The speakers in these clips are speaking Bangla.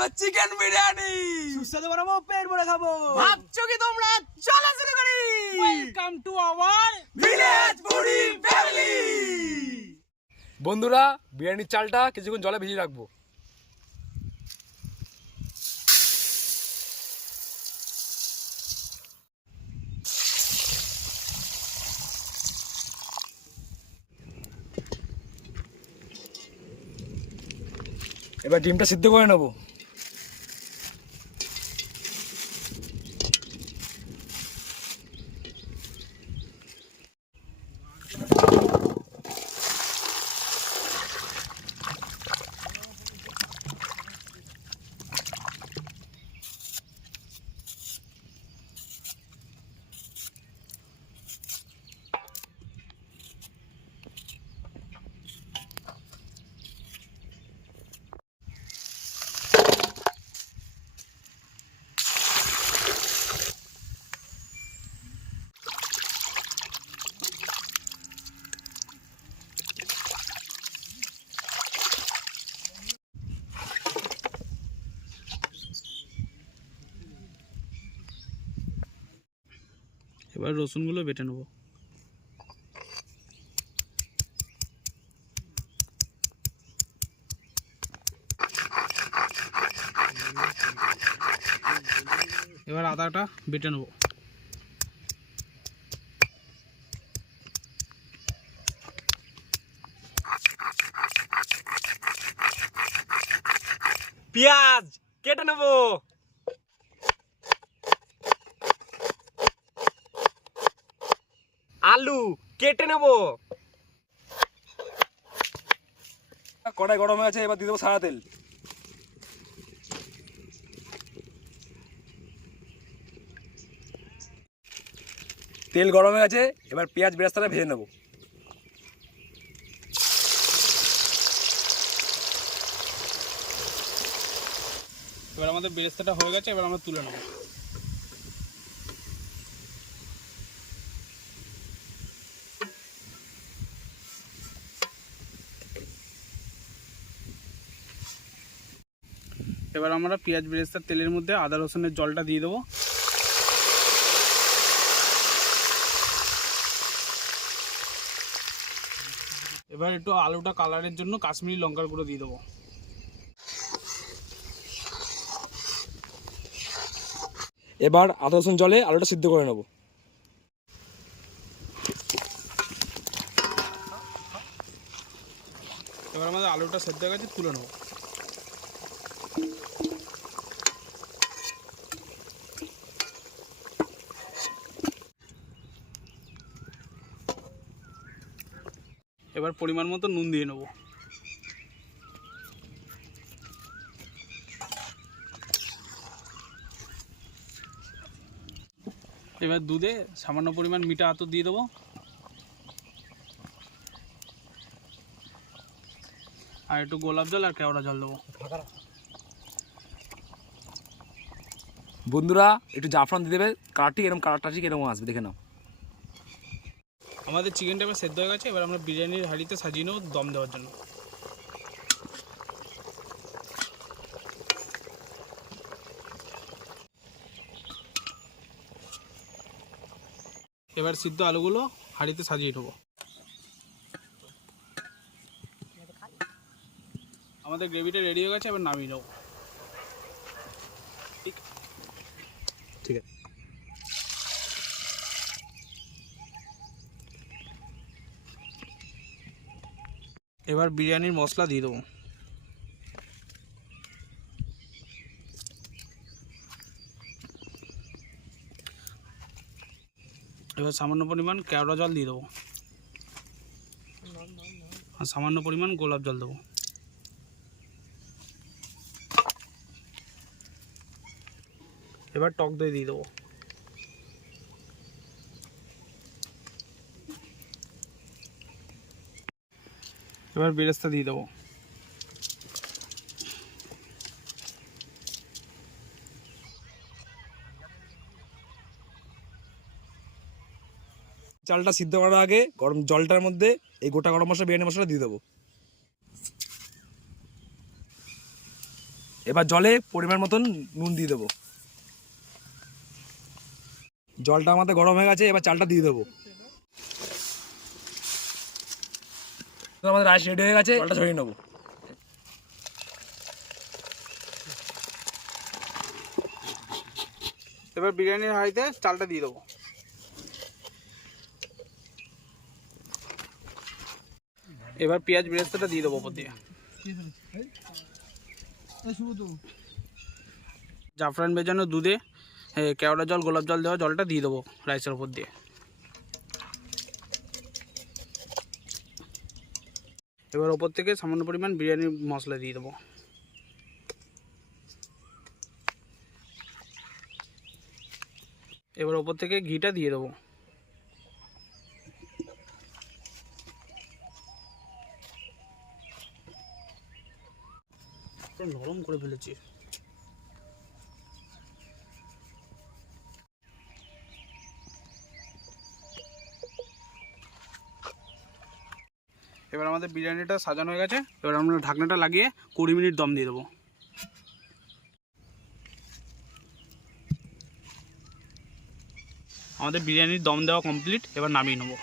বানাবো চিকেন বিরিয়ানি। সুস্বাদু বানাবো, পেট ভরে খাবো। ভাবছো কি তোমরা? চলো শুরু করি। Welcome to our village foodie family. বন্ধুরা, বিরিয়ানির চালটা কিছুক্ষণ জলে ভিজিয়ে রাখবো। এবার ডিমটা সিদ্ধ করে নেবো। এবার রসুনগুলো বেটে নেবো। এবার আদাটা বেটে নেবো। পেঁয়াজ কেটে নেবো। আলু কেটে নেবো। কড়াই গরম হয়ে আছে, এবার দিয়ে দেবো সাদা তেল। তেল গরম হয়ে গেছে, এবার পেঁয়াজ বেরেস্তাটা ভেজে নেবো। এবার আমাদের বেরেস্তাটা হয়ে গেছে, এবার আমরা তুলে নেবো। এবার আমরা পেঁয়াজ বেরেস্তার তেলের মধ্যে আদা রসুনের জলটা দিয়ে দেবো। এবার একটু আলুটা কালারের জন্য কাশ্মীরি লঙ্কার গুঁড়ো দিয়ে দেবো। এবার আদা রসুন জলে আলুটা সিদ্ধ করে নেবো। এবার আমাদের আলুটা সেদ্ধ হয়ে গেছে, তুলে নেবো। এবার পরিমাণ মতো নুন দিয়ে নেবো। এবার দুধে সামান্য পরিমাণ মিঠা আতর দিয়ে দেবো। আর একটু গোলাপ জল আর কেওড়া জল দেবো। বন্ধুরা, একটু জাফরান দিয়ে দেবে, কালারটি এরকম, কালারটা ঠিক এরকম আসবে, দেখে নাও। আমাদের চিকেনটা এবার সেদ্ধ হয়ে গেছে, এবার আমরা বিরিয়ানির হাঁড়িতে সাজিয়ে নেবো দম দেওয়ার জন্য। এবার সিদ্ধ আলুগুলো হাঁড়িতে সাজিয়ে নেবো। আমাদের গ্রেভিটা রেডি হয়ে গেছে, এবার নামিয়ে নেবো। ঠিক আছে। এবার বিরিয়ানির মশলা দিয়ে দেবো। এবার সামান্য পরিমাণ কেওড়া জল দিয়ে দেবো আর সামান্য পরিমাণ গোলাপ জল দেবো। এবার টক দই দিয়ে দেবো। এবার বেরেস্তা দিয়ে দেবো। চালটা সিদ্ধ করার আগে গরম জলটার মধ্যে এই গোটা গরম মশলা, বিরিয়ানি মশলা দিয়ে দেবো। এবার জলে পরিমাণ মতন নুন দিয়ে দেবো। জলটা আমাদের গরম হয়ে গেছে, এবার চালটা দিয়ে দেবো। আমাদের রাইস রেডি হয়ে গেছে, জলটা ঝরিয়ে নেবো। এবার বিরিয়ানির হাঁড়িতে চালটা দিয়ে দেবো। এবার পেঁয়াজ বেরেস্তাটা দিয়ে দেবো ওপর দিয়ে। জাফরান ভেজানো দুধে কেওড়া জল, গোলাপ জল দেওয়া জলটা দিয়ে দেবো রাইসের ওপর দিয়ে। এবার ওপর থেকে সামান্য পরিমাণ বিরিয়ানির মশলা দিয়ে দেবো। এবার ওপর থেকে ঘিটা দিয়ে দেবো। নরম করে ফেলেছি। এবার আমাদের বিরিয়ানিটা সাজানো হয়ে গেছে। এবার আমরা ঢাকনাটা লাগিয়ে 20 মিনিট দম দিয়ে দেবো। আমাদের বিরিয়ানির দম দেওয়া কমপ্লিট। এবার নামিয়ে নেবো।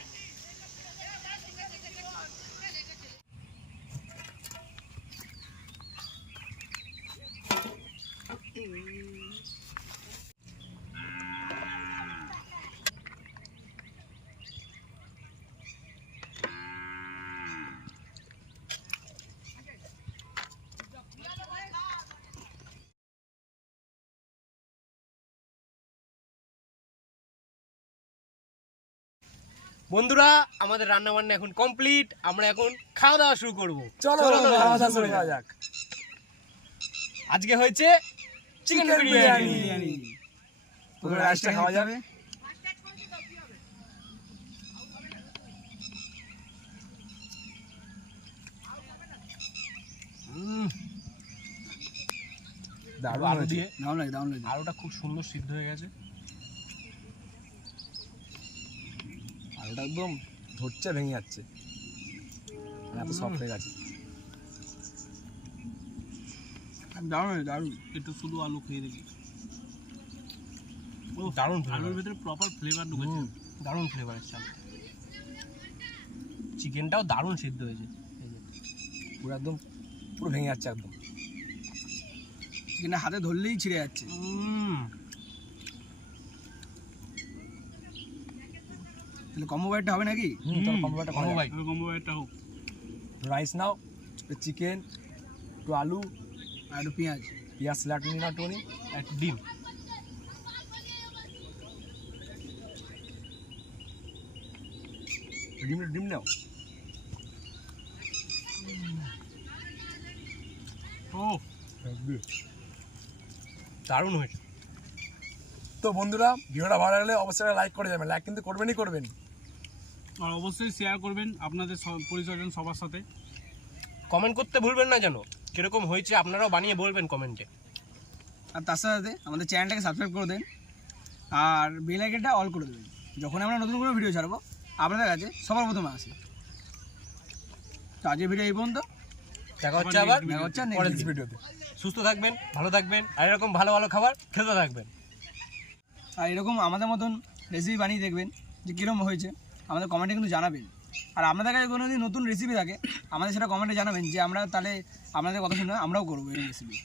বন্ধুরা, আমাদের রান্না বান্না এখন কমপ্লিট। আমরা এখন খাওয়া দাওয়া শুরু করব। চলো খাওয়া দাওয়া শুরু করা যাক। আজকে হয়েছে চিকেন বিরিয়ানি। বিরিয়ানি। তোমরা রাইসটা খাওয়া যাবে। দারুণ আলু দিয়ে দারুণ লাগে। আলুটা খুব সুন্দর সিদ্ধ হয়ে গেছে। আলুটা একদম ধরছে, ভেঙে যাচ্ছে, এত সফট হয়ে গেছে। দারুণ। একটু শুধু আলু খেয়ে দেখি। দারুণ আলুর ভিতরে প্রপার ফ্লেভার ঢুকেছে। দারুণ ফ্লেভারের চাল। চিকেনটাও দারুণ সিদ্ধ হয়েছে। পুরো একদম পুরো ভেঙে যাচ্ছে একদম। চিকেনটা হাতে ধরলেই ছিঁড়ে যাচ্ছে। তাহলে কম্বো বাইটটা হবে নাকি? কম্বো ভাই, কম্বো বাইটটা হোক। রাইস নাও, চিকেন, একটু আলু আর একটু পেঁয়াজ। স্যালাড নিয়ে নাও টোনি, একটা ডিম। ডিম নাও। ও দারুণ হয়েছে। তো বন্ধুরা, ভিডিওটা ভালো লাগলে অবশ্যই লাইক করে যাবেন। লাইক কিন্তু করবেন। আর অবশ্যই শেয়ার করবেন আপনাদের পরিচয়জন সবার সাথে। কমেন্ট করতে ভুলবেন না যেন, কিরকম হয়েছে আপনারাও বানিয়ে বলবেন কমেন্টে। আর তার সাথে আমাদের চ্যানেলটাকে সাবস্ক্রাইব করে দেন আর বেল আইকনটা অল করে দেবেন। যখন আমরা নতুন কোনো ভিডিও ছাড়বো আপনাদের কাছে সবার প্রথমে আসে। তো আজকের ভিডিও এই পর্যন্ত। দেখা হচ্ছে আবার দেখা হচ্ছে পরের নেক্সট দিন। ভিডিওতে। সুস্থ থাকবেন, ভালো থাকবেন, আর এরকম ভালো ভালো খাবার খেতে থাকবেন। আর এরকম আমাদের মতন রেসিপি বানিয়ে দেখবেন যে কীরকম হয়েছে, আমাদের কমেন্টে কিন্তু জানাবেন। আর আপনাদের কাছে কোনো যদি নতুন রেসিপি থাকে আমাদের সেটা কমেন্টে জানাবেন, যে আমরা তাহলে আপনাদের কথা শুনে আমরাও করবো এই রেসিপি।